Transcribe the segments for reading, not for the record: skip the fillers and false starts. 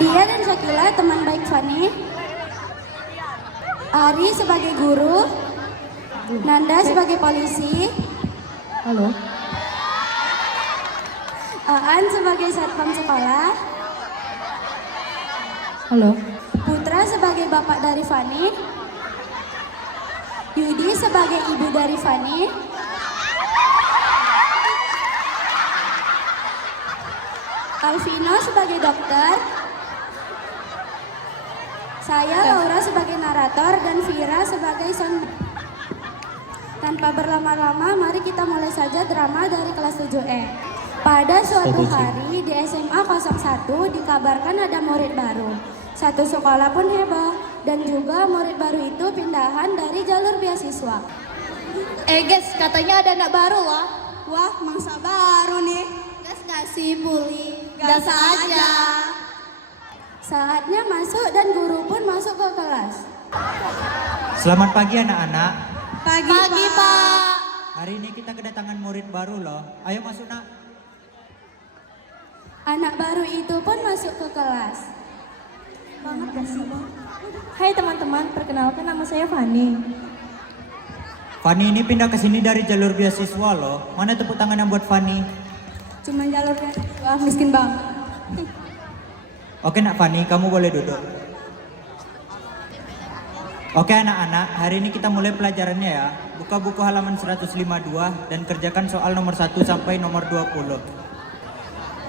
Dia dan Shakila teman baik Fani. Ari sebagai guru. Nanda sebagai polisi. Halo. Aan sebagai satpam sekolah. Halo. Putra sebagai bapak dari Fani. Yudi sebagai ibu dari Fani. Alvino sebagai dokter. Saya Laura sebagai narator dan Vira sebagai sound. Tanpa berlama-lama, mari kita mulai saja drama dari kelas 7E. Pada suatu hari di SMA 01 dikabarkan ada murid baru. Satu sekolah pun heboh dan juga murid baru itu pindahan dari jalur beasiswa. Guys, katanya ada anak baru loh. Wah, mangsa baru nih. Gas gak sih, Puli? Gas aja. Saatnya masuk dan guru pun masuk ke kelas. Selamat pagi anak-anak. Pagi, Pak. Hari ini kita kedatangan murid baru loh. Ayo masuk nak. Anak baru itu pun masuk ke kelas. Hai teman-teman, perkenalkan nama saya Fani. Fani ini pindah ke sini dari jalur beasiswa loh. Mana tepuk tangan yang buat Fani? Cuma jalur beasiswa, miskin banget. Oke nak Fani, kamu boleh duduk. Oke anak-anak, hari ini kita mulai pelajarannya ya. Buka buku halaman 152 dan kerjakan soal nomor 1 sampai nomor 20.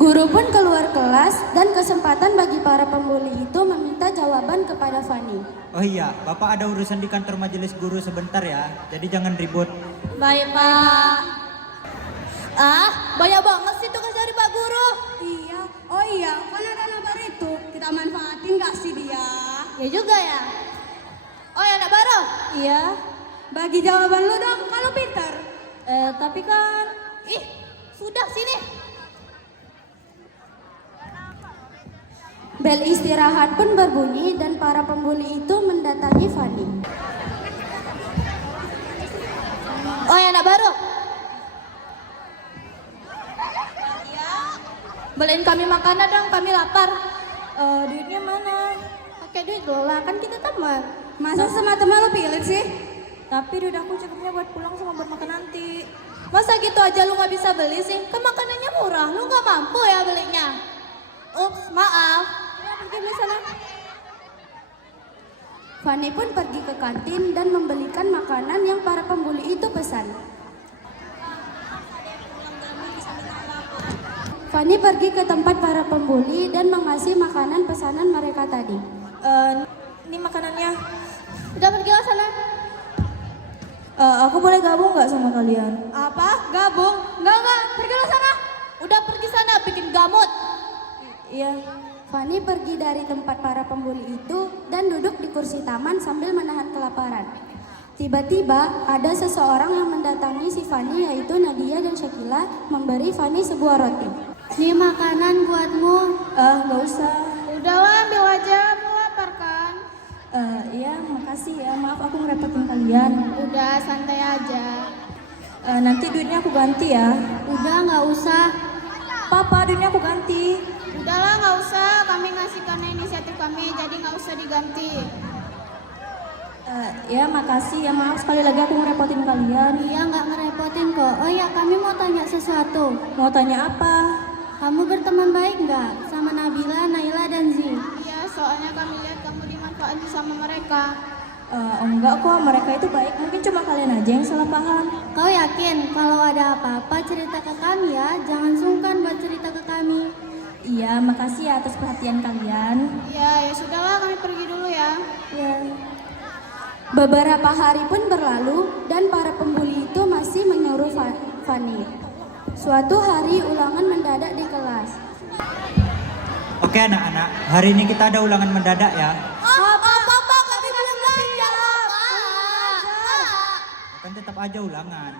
Guru pun keluar kelas dan kesempatan bagi para pembuli itu meminta jawaban kepada Fani. Oh iya, Bapak ada urusan di kantor majelis guru sebentar ya. Jadi jangan ribut. Baik, Pak. Banyak banget sih tugas dari Pak Guru. Iya, oh iya, kan ada anak baru itu. Kita manfaatin gak sih dia? Ya juga ya. Oh ya, anak baru? Iya. Bagi jawaban lu dong, kalau pintar. Tapi kan Sudah sini. Bel istirahat pun berbunyi dan para pembuli itu mendatangi Fani. Oh ya, anak baru? Beliin kami makanan dong, kami lapar. Duitnya mana? Pakai duit lo lah, kan kita teman. Masa sama teman lu pilih sih? Tapi duit aku cukupnya buat pulang sama buat makan nanti. Masa gitu aja lu gak bisa beli sih? Kan makanannya murah, lu gak mampu ya belinya. Ups, maaf. Ya, pergi beli sana. Fani pun pergi ke kantin dan membelikan makanan yang para pembuli itu pesan. Fani pergi ke tempat para pembuli dan mengasih makanan pesanan mereka tadi. Ini makanannya. Udah pergi lah sana. Aku boleh gabung nggak sama kalian? Apa? Gabung? Enggak, pergi lah sana. Udah pergi sana, bikin gamut. Iya. Fani pergi dari tempat para pembuli itu dan duduk di kursi taman sambil menahan kelaparan. Tiba-tiba ada seseorang yang mendatangi si Fani yaitu Nadia dan Shakila memberi Fani sebuah roti. Ini makanan buatmu. Nggak usah. Udahlah, ambil aja. Mau lapar kan? Iya, makasih ya. Maaf aku ngerepotin kalian. Udah, santai aja. Nanti duitnya aku ganti ya. Udah, nggak usah. Papa, duitnya aku ganti. Udahlah, nggak usah. Kami ngasih karena inisiatif kami, jadi nggak usah diganti. Ya, makasih ya. Maaf sekali lagi aku ngerepotin kalian. Iya, nggak ngerepotin kok. Oh ya, kami mau tanya sesuatu. Mau tanya apa? Kamu berteman baik nggak sama Nabila, Naila, dan Zi? Iya, soalnya kami lihat kamu dimanfaatin sama mereka. Enggak kok, mereka itu baik. Mungkin cuma kalian aja yang salah paham. Kau yakin kalau ada apa-apa cerita ke kami ya? Jangan sungkan buat cerita ke kami. Iya, makasih ya atas perhatian kalian. Iya, ya sudahlah, kami pergi dulu ya. Ya. Beberapa hari pun berlalu dan para pembuli itu masih menyuruh Fani. Suatu hari ulangan mendadak di kelas. Oke anak-anak, hari ini kita ada ulangan mendadak ya. Apa, kami belum belajar, Kan tetap aja ulangan.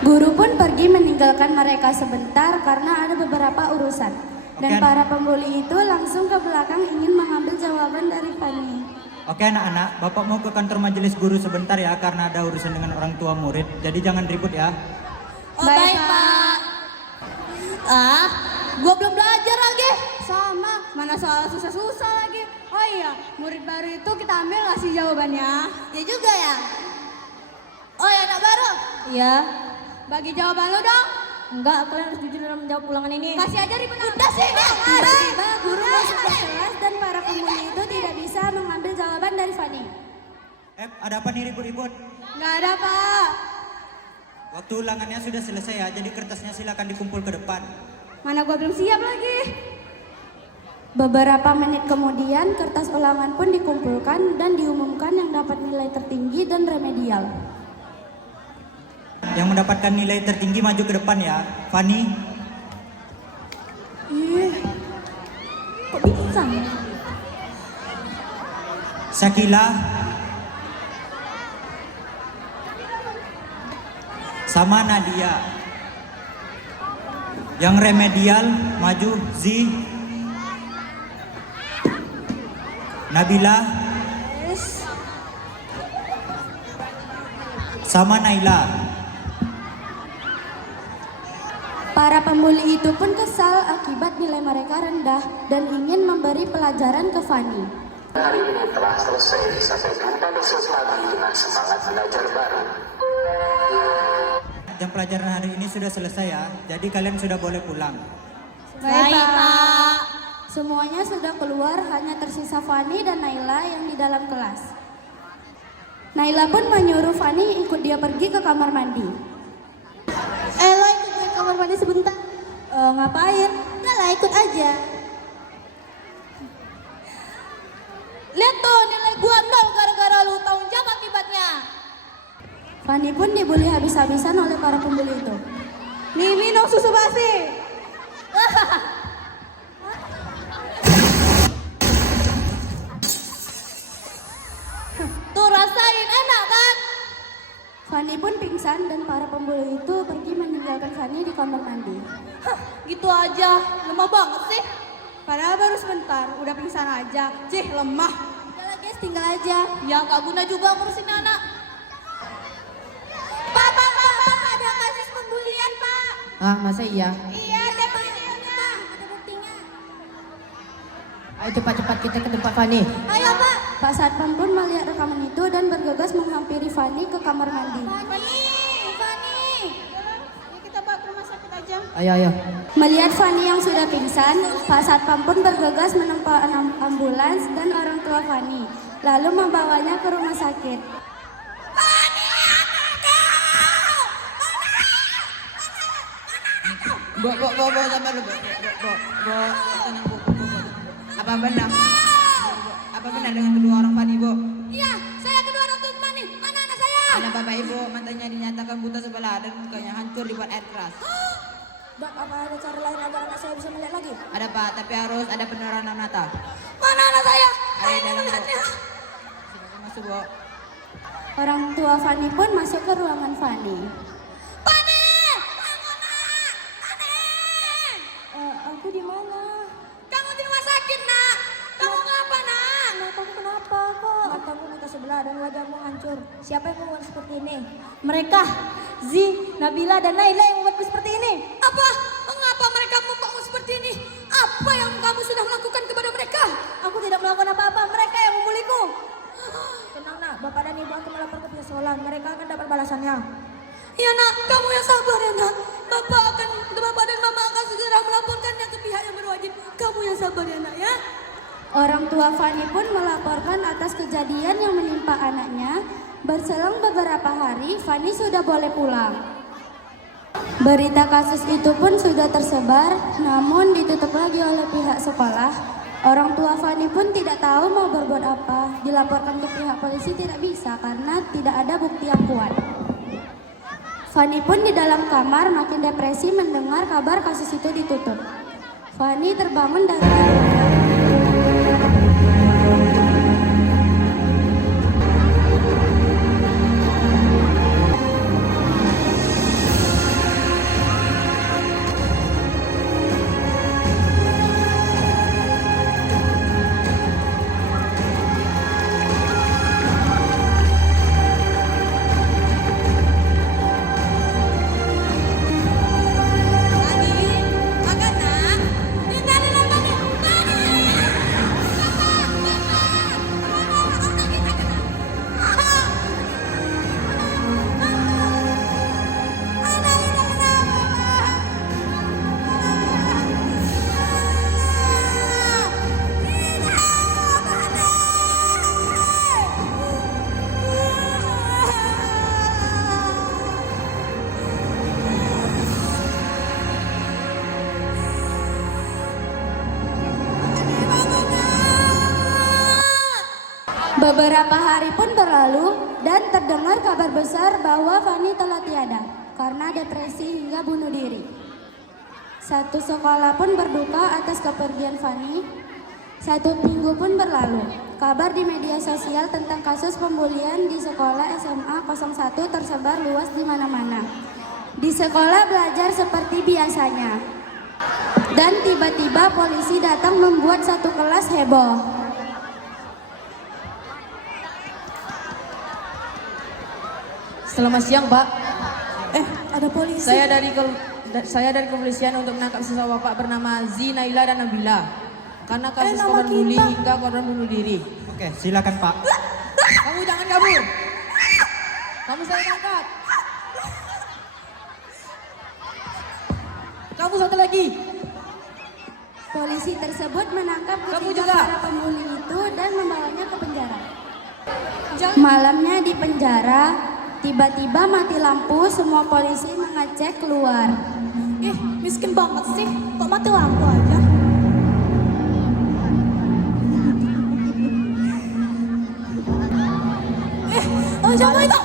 Guru pun pergi meninggalkan mereka sebentar karena ada beberapa urusan. Dan Oke. para pembuli itu langsung ke belakang ingin mengambil jawaban dari Fani. Oke anak-anak, Bapak mau ke kantor majelis guru sebentar ya karena ada urusan dengan orang tua murid. Jadi jangan ribut ya. Oh, baik, Pak. Ah, gua belum belajar lagi. Sama, mana soal susah-susah lagi. Oh iya, murid baru itu kita ambil ngasih jawabannya. Ya juga ya. Oh ya, anak baru. Iya. Bagi jawaban lo dong. Enggak, kalian harus jujur dalam menjawab ulangan ini. Kasih aja di benar. Udah sih, Bang. Tiba-tiba guru masuk ke kelas dan para pemuli itu tidak bisa mengambil jawaban dari Fani. Ada apa nih ribut-ribut? Nggak ada, Pak. Waktu ulangannya sudah selesai ya, jadi kertasnya silakan dikumpul ke depan. Mana gua belum siap lagi. Beberapa menit kemudian, kertas ulangan pun dikumpulkan dan diumumkan yang dapat nilai tertinggi dan remedial. Yang mendapatkan nilai tertinggi maju ke depan ya. Fani, Kok bisa? Syakila, sama Nadia. Yang remedial maju Zi, Nabila, sama Naila. Para pembuli itu pun kesal akibat nilai mereka rendah dan ingin memberi pelajaran ke Fani. Hari ini telah selesai, sampai jumpa besok pagi dengan semangat belajar baru. Jam pelajaran hari ini sudah selesai ya, jadi kalian sudah boleh pulang. Baik, Pak. Semuanya sudah keluar, hanya tersisa Fani dan Naila yang di dalam kelas. Naila pun menyuruh Fani ikut dia pergi ke kamar mandi. Lo ikut gue ke kamar mandi sebentar. Ngapain? Udah lah, ikut aja. Lihat tuh, nilai gua 0 gara-gara lu tanggung jawab akibatnya. Fani pun dibully habis-habisan oleh para pembuli itu. Nih, minum susu basi. Tuh rasain, enak kan? Fani pun pingsan dan para pembuli itu pergi meninggalkan Fani di kamar mandi. Hah, gitu aja, lemah banget sih. Padahal baru sebentar, udah pingsan aja. Cih, lemah. Udah lah guys, tinggal aja. Ya gak guna juga ngurusin anak. Pak, ada kasus pembulian, Pak. Ah, masa iya? Iya, ada buktinya. Ada buktinya. Ayo cepat-cepat kita ke tempat Fani. Ayo, Pak. Pak Satpam pun melihat rekaman itu dan bergegas menghampiri Fani ke kamar mandi. Fani. Kita bawa ke rumah sakit aja. Ayo. Melihat Fani yang sudah pingsan, Pak Satpam pun bergegas menempa ambulans dan orang tua Fani, lalu membawanya ke rumah sakit. Bo, sabar lu, Bo. Tenang, Bo. Apa benar? Apa benar dengan kedua orang Fani, Bo? Iya, saya kedua orang tua Fani. Mana anak saya? Anak bapak ibu matanya dinyatakan buta sebelah dan mukanya hancur dibuat air keras. Dok, apa ada cara lain agar anak saya bisa melihat lagi? Ada Pak, tapi harus ada penerangan mata. Mana anak saya? Ada di Ayo dalam, Bo. melihatnya. Silakan masuk, Bo. Orang tua Fani pun masuk ke ruangan Fani. Fani! Bangun, Nak! Fani! Aku di mana? Kamu di rumah sakit, Nak. Kamu ngapa, Nak? Kenapa kok? Matamu muka sebelah dan wajahmu hancur. Siapa yang membuat seperti ini? Mereka, Zi, Nabila, dan Naila yang membuatku seperti ini. Apa? Mengapa mereka membuatmu seperti ini? Apa yang kamu sudah melakukan kepada mereka? Aku tidak melakukan apa-apa, mereka yang membuliku. Tenang nak, bapak dan ibu akan melapor ke pihak sekolah. Mereka akan dapat balasannya. Ya, Nak. Kamu yang sabar, ya, Nak. Bapak dan Mama akan segera melaporkannya ke pihak yang berwajib. Kamu yang sabar, ya, Nak, ya. Orang tua Fani pun melaporkan atas kejadian yang menimpa anaknya. Berselang beberapa hari, Fani sudah boleh pulang. Berita kasus itu pun sudah tersebar, namun ditutup lagi oleh pihak sekolah. Orang tua Fani pun tidak tahu mau berbuat apa. Dilaporkan ke pihak polisi tidak bisa karena tidak ada bukti yang kuat. Fani pun di dalam kamar makin depresi mendengar kabar kasus itu ditutup. Fani terbangun dari tidurnya. Beberapa hari pun berlalu dan terdengar kabar besar bahwa Fani telah tiada karena depresi hingga bunuh diri. Satu sekolah pun berduka atas kepergian Fani. 1 minggu pun berlalu. Kabar di media sosial tentang kasus pembulian di sekolah SMA 01 tersebar luas di mana-mana. Di sekolah belajar seperti biasanya. Dan tiba-tiba polisi datang membuat satu kelas heboh. Selamat siang, Pak. Ada polisi. Saya dari kepolisian untuk menangkap sesama Bapak bernama Z, Naila dan Nabila. Karena kasus nama korban bully kita. hingga korban bunuh diri. Oke, silakan Pak. Kamu jangan kabur. Kamu saya tangkap. Kamu satu lagi. Polisi tersebut menangkap Kamu ketiga juga. para pembuli itu dan membawanya ke penjara. Malamnya di penjara, tiba-tiba mati lampu, semua polisi mengecek keluar. Miskin banget sih. Kok mati lampu aja? Oh, siapa itu?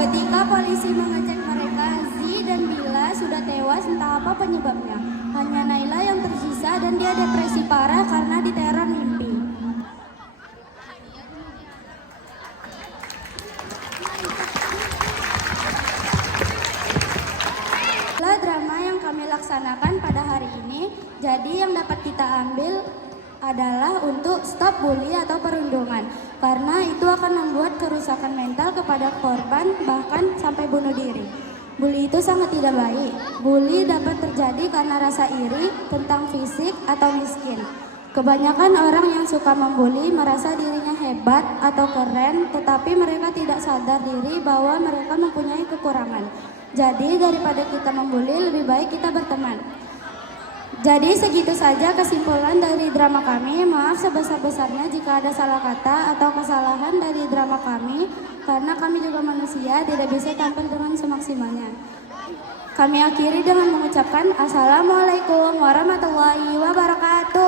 Ketika polisi mengecek mereka, Z dan Bila sudah tewas, entah apa penyebabnya. Hanya Naila yang tersisa dan dia depresi parah karena diteror mimpi. Itulah drama yang kami laksanakan pada hari ini. Jadi yang dapat kita ambil adalah untuk stop bully atau perundungan, karena itu akan membuat kerusakan mental kepada korban, bahkan sampai bunuh diri. Bully itu sangat tidak baik. Bully dapat terjadi karena rasa iri tentang fisik atau miskin. Kebanyakan orang yang suka membuli merasa dirinya hebat atau keren, tetapi mereka tidak sadar diri bahwa mereka mempunyai kekurangan. Jadi daripada kita membuli, lebih baik kita berteman. Jadi segitu saja kesimpulan dari drama kami. Maaf sebesar-besarnya jika ada salah kata atau kesalahan dari drama kami, karena kami juga manusia, tidak bisa tampil dengan semaksimalnya. Kami akhiri dengan mengucapkan Assalamualaikum warahmatullahi wabarakatuh.